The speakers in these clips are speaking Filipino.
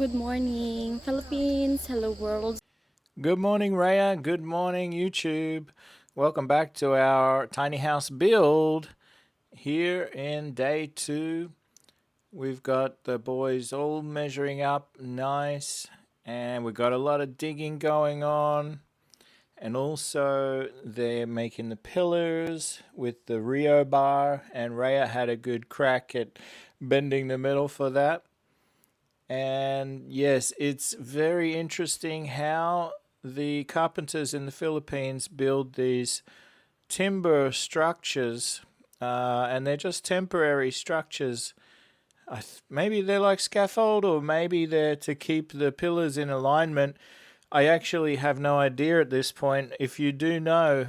Good morning, Philippines. Hello, world. Good morning, Raya. Good morning, YouTube. Welcome back to our tiny house build. Here in day 2, we've got the boys all measuring up nice, and we've got a lot of digging going on. And also, they're making the pillars with the Rio bar, and Raya had a good crack at bending the middle for that. And yes, it's very interesting how the carpenters in the Philippines build these timber structures, and they're just temporary structures. Maybe they're like scaffold, or maybe they're to keep the pillars in alignment. I actually have no idea at this point. If you do know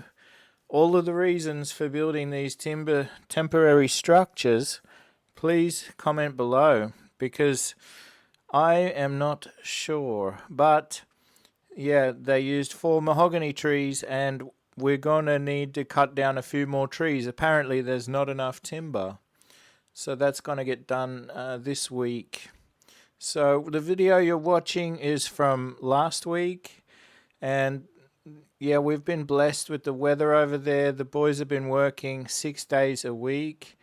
all of the reasons for building these temporary structures, please comment below, because I am not sure. But yeah, they used 4 mahogany trees, and we're going to need to cut down a few more trees. Apparently, there's not enough timber. So that's going to get done this week. So the video you're watching is from last week. And yeah, we've been blessed with the weather over there. The boys have been working 6 days a week.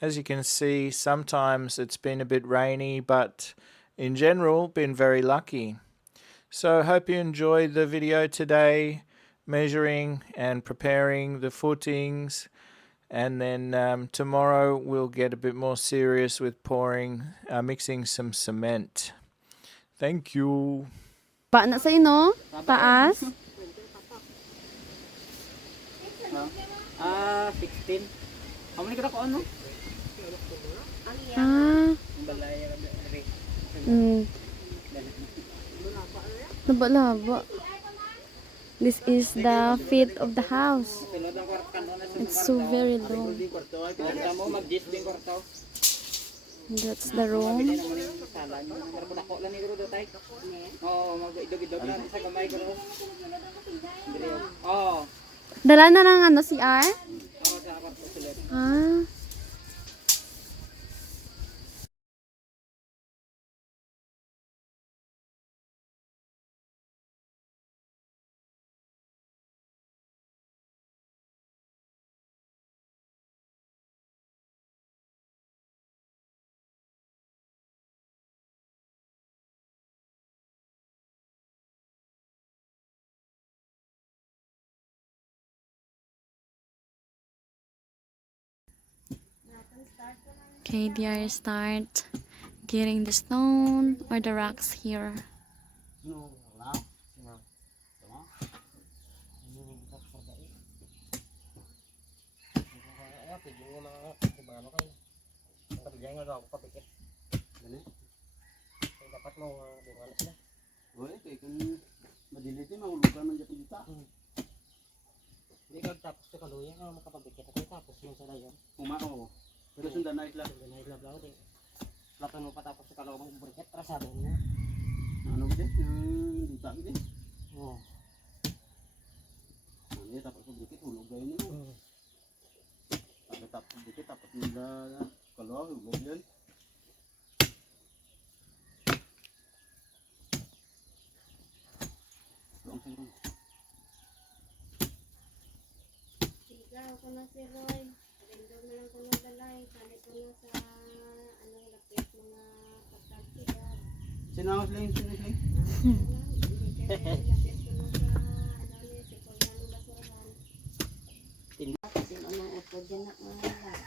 As you can see, sometimes it's been a bit rainy, but in general, been very lucky. So hope you enjoyed the video today, measuring and preparing the footings, and then tomorrow we'll get a bit more serious with mixing some cement. Thank you. Pa na sa ino? Taas? 16. Amo ni kada ko ano? Ah. Balay re. Laba-laba. This is the feet of the house. It's so very long. Mo mag-10 ding kwarto. That's the room. Dako lang ni guro dotay. Oo, mag-idog-idog lang sa gamay guro. Oo. Dala na ng ano si R? Oo, sa kwarto sila. Ah. Okay, they are start getting the stone or the rocks here. Dapat mo bunga na sila. Boleh, kan madiliti mahulugan man jati juta. Hindi ka tapos sa kaluya ka makapabikit at tapos mo sa dayon. Umao. Pero sundan na itlab. Hindi na ilab lang din. Lapan mo pa tapos sa kaluya mong buriket trasado mo. Ano gede? Juta gede. Oo. Ano tapos dikit hulog gay ni mo. Tapos dikit tapos nila kalau hulog yan. Sigaw ko na si Roy. Rindog na lang ko na dalay. Kalit ko na sa anong lapit mga pagkagsigat. Sinawas lang yung sinisling. Lapit ko na sa ano niya, si Kuya Basurahan. Kasi anong upo dyan na mga lahat.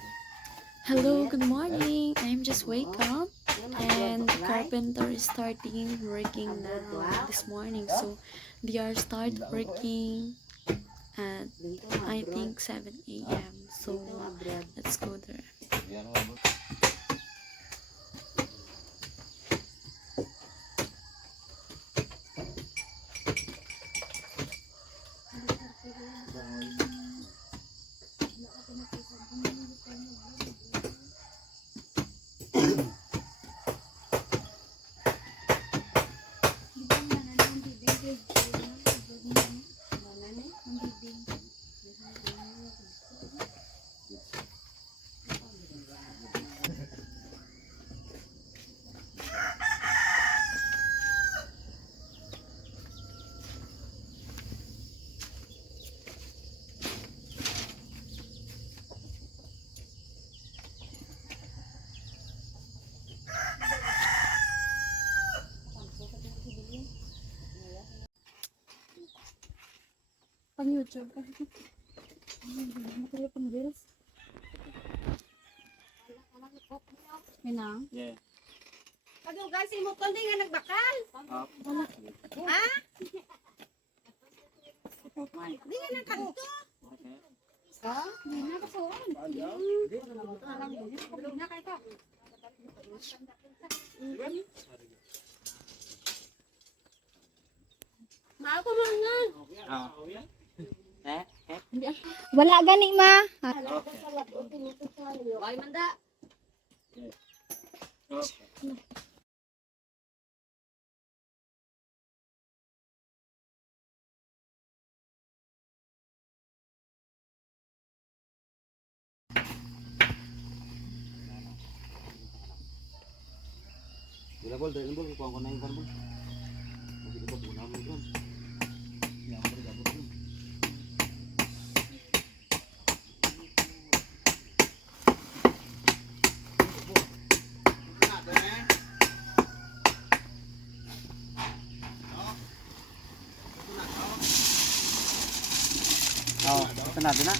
Hello, good morning. I'm just wake up and the carpenter is starting working now this morning. So they are start working at I think 7 a.m. So let's go there. Pang YouTube. Matulog pang reels. Minang. Yeah. Kadugan si mo kundi nga nagbakal. Ha? Di nga nagkanto. Ha? Di na kasuon. Di na kayo ka. Mao ko mga. Wala gani ma. Why manda? Bila bol, dari bol, kuang kau naik kan bol. Masih kita punya bol kan. Yang bergabung kan. Oh, tenang, tenang.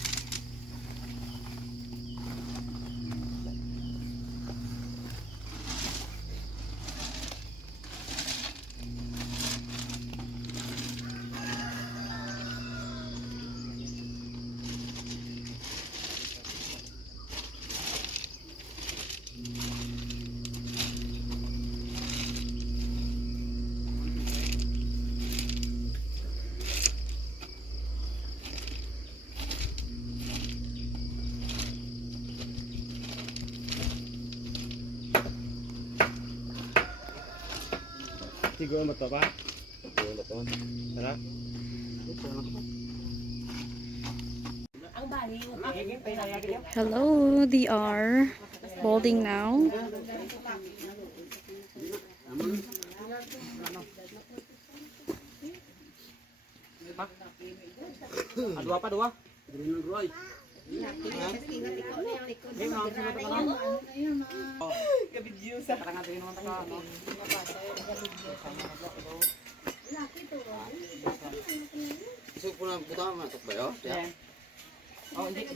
Siguro mo to pa? Siguro mo to. Tara. Hello, they are folding now. Dua pa, dua. Green Roy. Isok po na puta matok ba yo? Oh, hindi.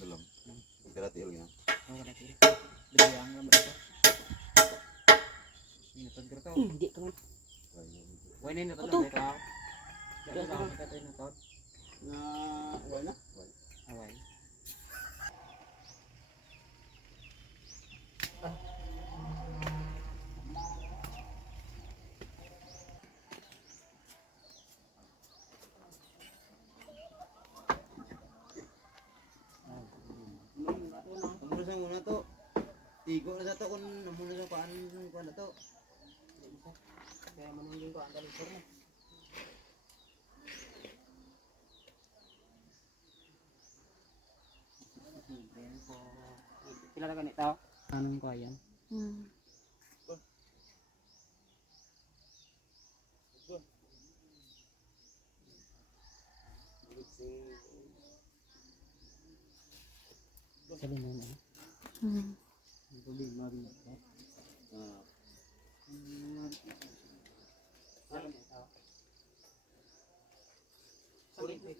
Belum. Kira tiil gina. Hindi ka man. Why na ito lang ito? Dito lang ito ito. Na wala. Away. Muna sa muna to. Tigo na sa to kung muna sa paan na to. Kaya manungging ko ang dalisor mo. Kilala ka nito? Anong ko yan? Sabi mo na. Tubig marin.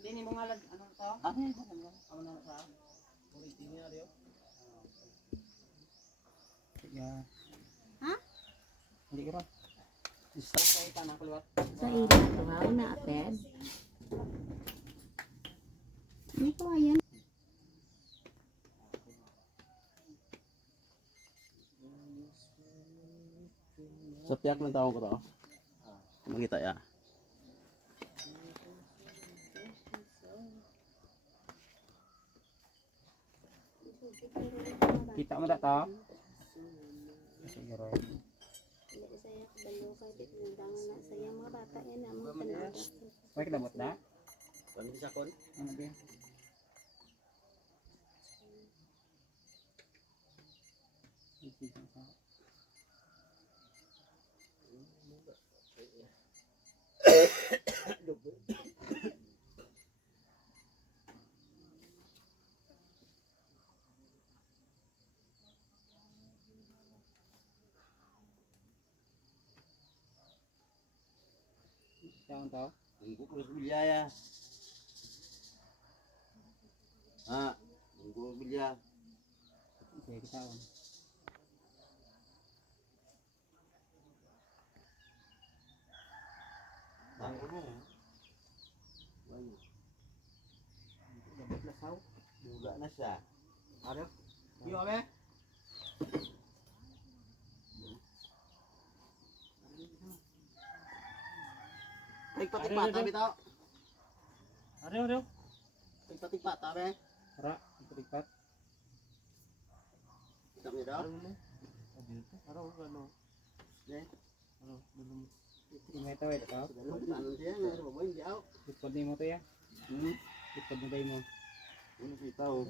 Dini mo ngalan ano to? Ano na sa? Original niya dio. Ya. Ha? Hindi ko ra. Isa sa ita na kulwat. Sa ilang tuhaw na ated. Ano ko ayan? Sa piyak ng tao ko to. Makita ya. Kita mo da to? Siguro. Hindi saya kabalo kay di pinundangan na saya mga bata yan na mga tanawag. Why ka dabot da? Kami sa kon. Ano ba? Siya ang tao. Tunggu ko bilyaya. Ah, tunggu bilya. Sige, kita on. Tango mo. Bayo. Dapat lasaw. Buga na siya. Ano? Iyo, abe? Tigpa-tigpa tabi to. Ano? Tigpa-tigpa tabi. Ra, ipatipat. Kita mo daw. Ano, ano? Eh, May tawid ka? dalawang tanong siya na baboy di aw. Lipod mo to ya? Lipod mo tayo mo. Ano kita oh.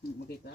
Makita?